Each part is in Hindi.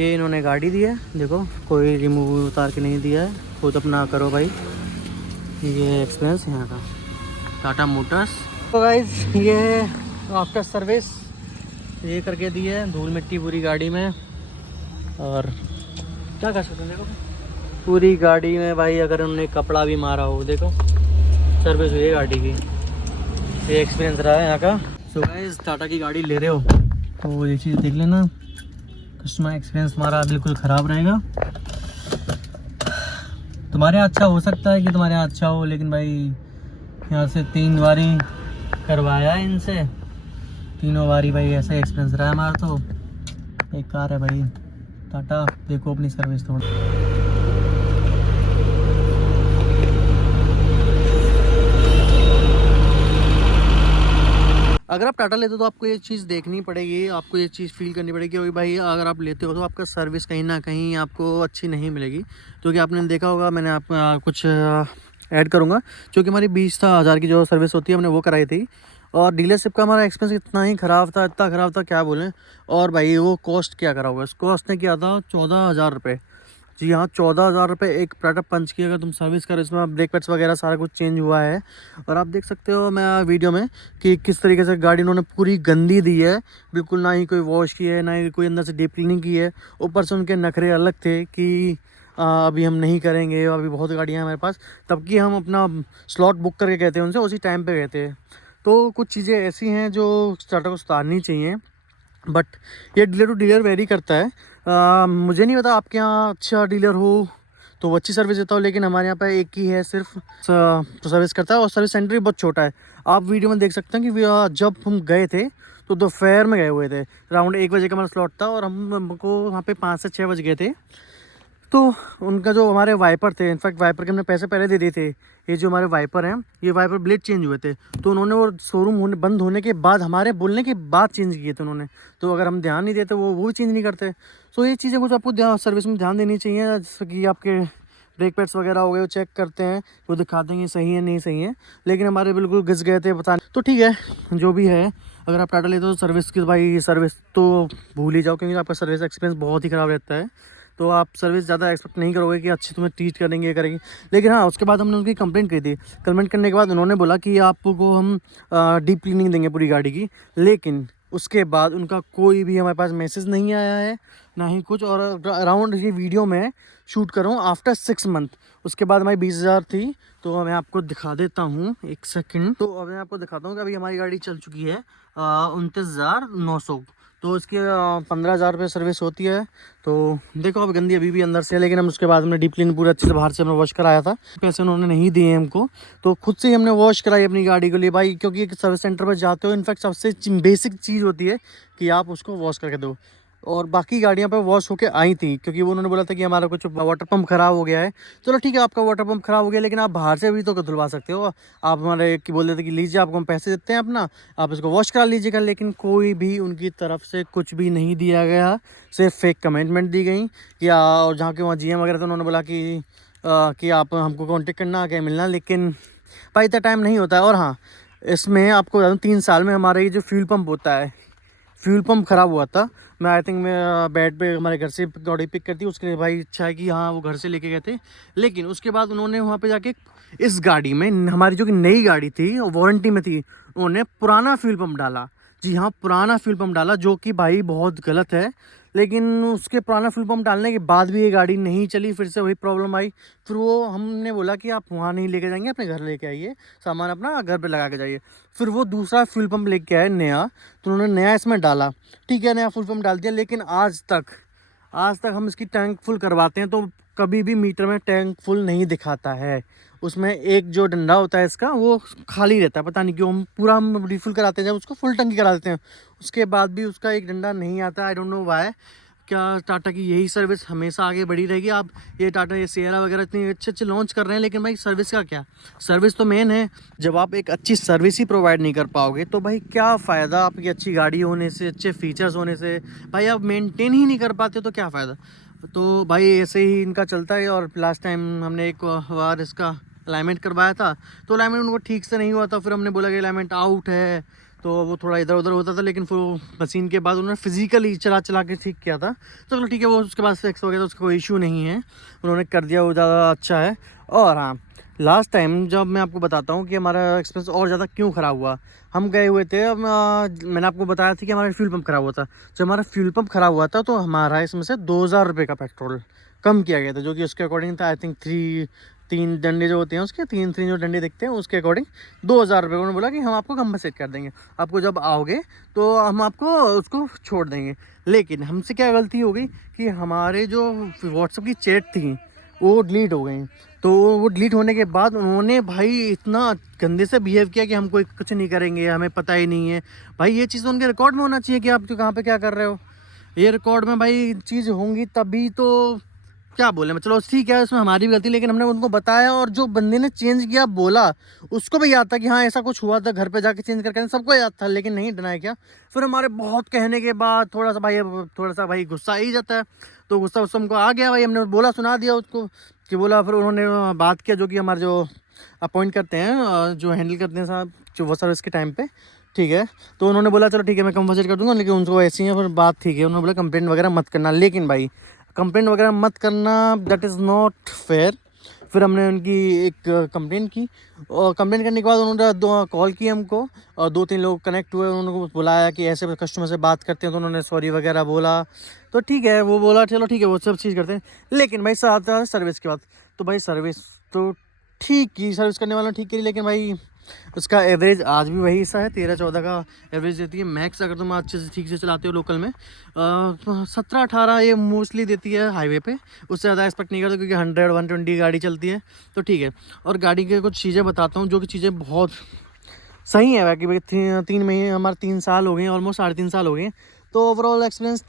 ये इन्होंने गाड़ी दी है, देखो कोई रिमूव उतार के नहीं दिया है, खुद अपना करो भाई। ये एक्सपीरियंस यहाँ का टाटा मोटर्स। तो गाइस ये आफ्टर सर्विस ये करके दी है, धूल मिट्टी पूरी गाड़ी में। और क्या कर सकते हैं, देखो पूरी गाड़ी में भाई अगर उन्होंने कपड़ा भी मारा हो, देखो सर्विस हुई है गाड़ी की। ये एक्सपीरियंस रहा है यहाँ का। सो गाइस टाटा की गाड़ी ले रहे हो तो ये चीज़ देख लेना, कस्टमर एक्सपीरियंस तुम्हारा बिल्कुल ख़राब रहेगा। तुम्हारे यहाँ अच्छा हो सकता है कि तुम्हारे यहाँ अच्छा हो, लेकिन भाई यहाँ से 3 बारी करवाया है इनसे, तीनों बारी भाई ऐसा एक्सपीरियंस रहा है हमारा। तो बेकार है भाई टाटा, देखो अपनी सर्विस थोड़ा। अगर आप टाटा लेते हो तो आपको ये चीज़ देखनी पड़ेगी, आपको ये चीज़ फील करनी पड़ेगी कि भाई अगर आप लेते हो तो आपका सर्विस कहीं ना कहीं आपको अच्छी नहीं मिलेगी। क्योंकि आपने देखा होगा, मैंने आप कुछ ऐड करूँगा, क्योंकि हमारी 20,000 की जो सर्विस होती है हमने वो कराई थी। और डीलरशिप का हमारा एक्सपीरियंस इतना ही ख़राब था, इतना ख़राब था क्या बोलें। और भाई वो कॉस्ट क्या करा होगा, इस कॉस्ट ने किया था 14,000 रुपये। जी हाँ, 14,000 रुपये एक प्रोडक्ट पंच की अगर तुम सर्विस करो, इसमें ब्रेक पैड्स वगैरह सारा कुछ चेंज हुआ है। और आप देख सकते हो मैं वीडियो में कि किस तरीके से गाड़ी उन्होंने पूरी गंदी दी है, बिल्कुल ना ही कोई वॉश की है, ना ही कोई अंदर से डीप क्लीनिंग की है। ऊपर से उनके नखरे अलग थे कि अभी हम नहीं करेंगे, अभी बहुत गाड़ियाँ हैं हमारे पास। तब कि हम अपना स्लॉट बुक करके गए थे उनसे, उसी टाइम पे गए थे। तो कुछ चीज़ें ऐसी हैं जो टाटा को सुधारनी चाहिए, बट ये डीलर टू डीलर वेरी करता है। मुझे नहीं पता आपके यहाँ अच्छा डीलर हो तो वो अच्छी सर्विस देता हो, लेकिन हमारे यहाँ पे एक ही है सिर्फ सर्विस करता है, और सर्विस सेंटर भी बहुत छोटा है। आप वीडियो में देख सकते हैं कि जब हम गए थे तो दोपहर में गए हुए थे, अराउंड 1 बजे का हमारा स्लॉट था, और हमको वहाँ पे 5 से 6 बज गए थे। तो उनका जो हमारे वाइपर थे, इनफैक्ट वाइपर के हमने पैसे पहले दे दिए थे। ये जो हमारे वाइपर हैं, ये वाइपर ब्लेड चेंज हुए थे, तो उन्होंने वो शोरूम बंद होने के बाद, हमारे बोलने के बाद चेंज किए थे उन्होंने। तो अगर हम ध्यान नहीं देते वो भी चेंज नहीं करते। सो ये चीज़ें कुछ आपको सर्विस में ध्यान देनी चाहिए, जैसे कि आपके ब्रेक पैड्स वगैरह हो गए, वो चेक करते हैं, वो दिखाते हैं सही है नहीं सही है, लेकिन हमारे बिल्कुल घिस गए थे पता नहीं। तो ठीक है जो भी है, अगर आप टाटा लेते हो तो सर्विस की भाई सर्विस तो भूल ही जाओ, क्योंकि आपका सर्विस एक्सपीरियंस बहुत ही ख़राब रहता है। तो आप सर्विस ज़्यादा एक्सपेक्ट नहीं करोगे कि अच्छी तुम्हें ट्रीट करेंगे, ये करेंगे। लेकिन हाँ, उसके बाद हमने उनकी कंप्लेंट की थी। कंप्लेंट करने के बाद उन्होंने बोला कि आपको हम डीप क्लीनिंग देंगे पूरी गाड़ी की, लेकिन उसके बाद उनका कोई भी हमारे पास मैसेज नहीं आया है, ना ही कुछ। और अराउंड ये वीडियो में शूट कर रहा हूँ आफ्टर 6 मंथ। उसके बाद हमारी 20,000 थी, तो मैं आपको दिखा देता हूँ एक सेकंड। तो अब मैं आपको दिखाता हूँ कि अभी हमारी गाड़ी चल चुकी है 29,900। तो इसकी 15,000 रुपये सर्विस होती है। तो देखो अब गंदी अभी भी अंदर से है, लेकिन हम उसके बाद हमने डीप क्लीन पूरा अच्छे से बाहर से हमने वॉश कराया था। पैसे उन्होंने नहीं दिए हमको, तो खुद से ही हमने वॉश कराई अपनी गाड़ी के लिए भाई, क्योंकि एक सर्विस सेंटर पर जाते हो, इनफैक्ट सबसे बेसिक चीज़ होती है कि आप उसको वॉश करके दो। और बाकी गाड़ियां पे वॉश होके आई थी, क्योंकि वो उन्होंने बोला था कि हमारा कुछ वाटर पंप ख़राब हो गया है। चलो ठीक है, आपका वाटर पंप ख़राब हो गया, लेकिन आप बाहर से भी तो धुलवा सकते हो। आप हमारे की बोल देते कि लीजिए आपको हम पैसे देते हैं अपना, आप इसको वॉश करा लीजिएगा। लेकिन कोई भी उनकी तरफ से कुछ भी नहीं दिया गया, सिर्फ फेक कमेंटमेंट दी गई कि और जहाँ के वहाँ GM वगैरह, तो उन्होंने बोला कि आप हमको कॉन्टेक्ट करना, आके मिलना, लेकिन भाई इतना टाइम नहीं होता है। और हाँ, इसमें आपको बता दूँ 3 साल में हमारा ये जो फ्यूल पंप होता है, फ्यूल पंप ख़राब हुआ था। मैं आई थिंक मैं बेड पे हमारे घर से गाड़ी पिक करती, उसके लिए भाई इच्छा है कि हाँ वो घर से लेके गए थे। लेकिन उसके बाद उन्होंने वहाँ पे जाके इस गाड़ी में, हमारी जो कि नई गाड़ी थी और वारंटी में थी, उन्होंने पुराना फ्यूल पंप डाला। जी हाँ, पुराना फ्यूल पंप डाला, जो कि भाई बहुत गलत है। लेकिन उसके पुराना फ्यूल पंप डालने के बाद भी ये गाड़ी नहीं चली, फिर से वही प्रॉब्लम आई। फिर वो हमने बोला कि आप वहाँ नहीं लेके जाएंगे, अपने घर लेके आइए, सामान अपना घर पे लगा के जाइए। फिर वो दूसरा फ्यूल पंप लेके आए नया, तो उन्होंने नया इसमें डाला। ठीक है, नया फ्यूल पंप डाल दिया, लेकिन आज तक हम इसकी टैंक फुल करवाते हैं तो कभी भी मीटर में टैंक फुल नहीं दिखाता है। उसमें एक जो डंडा होता है इसका, वो खाली रहता है, पता नहीं क्यों। हम रिफिल कराते हैं, जब उसको फुल टंकी करा देते हैं, उसके बाद भी उसका एक डंडा नहीं आता। I don't know why. क्या टाटा की यही सर्विस हमेशा आगे बढ़ी रहेगी? आप ये टाटा ये सियरा वगैरह इतनी अच्छे लॉन्च कर रहे हैं, लेकिन भाई सर्विस का क्या? सर्विस तो मेन है। जब आप एक अच्छी सर्विस ही प्रोवाइड नहीं कर पाओगे तो भाई क्या फ़ायदा आपकी अच्छी गाड़ी होने से, अच्छे फीचर्स होने से? भाई आप मेंटेन ही नहीं कर पाते तो क्या फ़ायदा? तो भाई ऐसे ही इनका चलता है। और लास्ट टाइम हमने एक बार इसका अलाइनमेंट करवाया था, तो अलाइनमेंट उनको ठीक से नहीं हुआ था। फिर हमने बोला कि अलाइनमेंट आउट है, तो वो थोड़ा इधर उधर होता था, लेकिन फिर मशीन के बाद उन्होंने फिजिकली चला के ठीक किया था। तो चलो ठीक है, वो उसके बाद फिक्स हो गया, तो उसका कोई इशू नहीं है, उन्होंने कर दिया, वो ज़्यादा अच्छा है। और हाँ, लास्ट टाइम जब मैं आपको बताता हूँ कि हमारा एक्सपीरियंस और ज़्यादा क्यों ख़राब हुआ। हम गए हुए थे, अब मैंने आपको बताया था कि हमारा फ्यूल पंप ख़राब हुआ था। जब हमारा फ्यूल पंप ख़राब हुआ था तो हमारा इसमें से 2000 रुपये का पेट्रोल कम किया गया था, जो कि उसके अकॉर्डिंग था आई थिंक 3 डंडे जो होते हैं उसके, 3 जो डंडे दिखते हैं उसके अकॉर्डिंग 2000 रुपये। उन्होंने बोला कि हम आपको कम्पनसेट कर देंगे, आपको जब आओगे तो हम आपको उसको छोड़ देंगे। लेकिन हमसे क्या गलती हो गई कि हमारे जो व्हाट्सएप की चैट थी वो डिलीट हो गई। तो वो डिलीट होने के बाद उन्होंने भाई इतना गंदे से बिहेव किया कि हम कोई कुछ नहीं करेंगे, हमें पता ही नहीं है। भाई ये चीज़ तो उनके रिकॉर्ड में होना चाहिए कि आप कहाँ पे क्या कर रहे हो। ये रिकॉर्ड में भाई चीज़ होंगी तभी तो, क्या बोले मैं, चलो ठीक है उसमें हमारी भी गलती, लेकिन हमने उनको बताया और जो बंदे ने चेंज किया बोला उसको भी याद था कि हाँ ऐसा कुछ हुआ था, घर पे जाके चेंज करके सबको याद था, लेकिन नहीं डिनाई किया। फिर हमारे बहुत कहने के बाद थोड़ा सा भाई गुस्सा ही जाता है, तो गुस्सा उसको हमको आ गया भाई, हमने बोला सुना दिया उसको कि बोला। फिर उन्होंने बात किया, जो कि हमारे जो अपॉइंट करते हैं, जो हैंडल करते हैं साहब जो वो सर्विस के टाइम पे, ठीक है। तो उन्होंने बोला चलो ठीक है मैं कंपनसेट कर दूंगा, लेकिन उनको ऐसी है फिर बात ठीक है। उन्होंने बोला कंप्लेंट वगैरह मत करना, लेकिन भाई कंप्लेंट वगैरह मत करना दैट इज़ नॉट फेयर। फिर हमने उनकी एक कंप्लेंट की, और कंप्लेंट करने के बाद उन्होंने कॉल की हमको, और 2-3 लोग कनेक्ट हुए, उन्होंने बुलाया कि ऐसे कस्टमर से बात करते हैं, तो उन्होंने सॉरी वगैरह बोला। तो ठीक है, वो बोला चलो ठीक है वो सब चीज़ करते हैं। लेकिन भाई साथ सर्विस की बात, तो भाई सर्विस तो ठीक की, सर्विस करने वालों ने ठीक करी, लेकिन भाई उसका एवरेज आज भी वही सा है, 13-14 का एवरेज देती है मैक्स, अगर तुम अच्छे से ठीक से चलाते हो लोकल में। 17-18 ये मोस्टली देती है हाईवे पे, उससे ज़्यादा एक्सपेक्ट नहीं करते, क्योंकि 100-120 गाड़ी चलती है तो ठीक है। और गाड़ी के कुछ चीज़ें बताता हूँ, जो कि चीज़ें बहुत सही है बाकी भाई। 3 महीने, हमारे 3 साल हो गए हैं, ऑलमोस्ट 3.5 साल हो गए हैं, तो ओवरऑल एक्सपीरियंस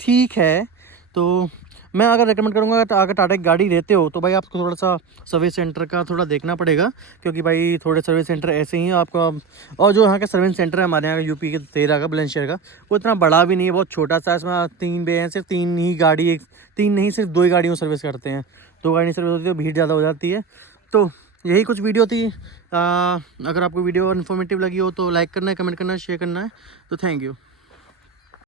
ठीक है। तो मैं अगर रेकमेंड करूँगा, अगर टाटा की गाड़ी लेते हो तो भाई आपको थोड़ा सा सर्विस सेंटर का थोड़ा देखना पड़ेगा, क्योंकि भाई थोड़े सर्विस सेंटर ऐसे ही हैं आपका। और जो यहाँ का सर्विस सेंटर है हमारे यहाँ यूपी के 13 का बुलंदशहर का, वो इतना बड़ा भी नहीं है, बहुत छोटा सा, इसमें 3 बे हैं, सिर्फ 3 ही गाड़ी, 3 नहीं सिर्फ 2 ही गाड़ियों सर्विस करते हैं। 2 गाड़ी सर्विस होती है तो भीड़ ज़्यादा हो जाती है। तो यही कुछ वीडियो थी। अगर आपको वीडियो इन्फॉर्मेटिव लगी हो तो लाइक करना है, कमेंट करना है, शेयर करना है। तो थैंक यू।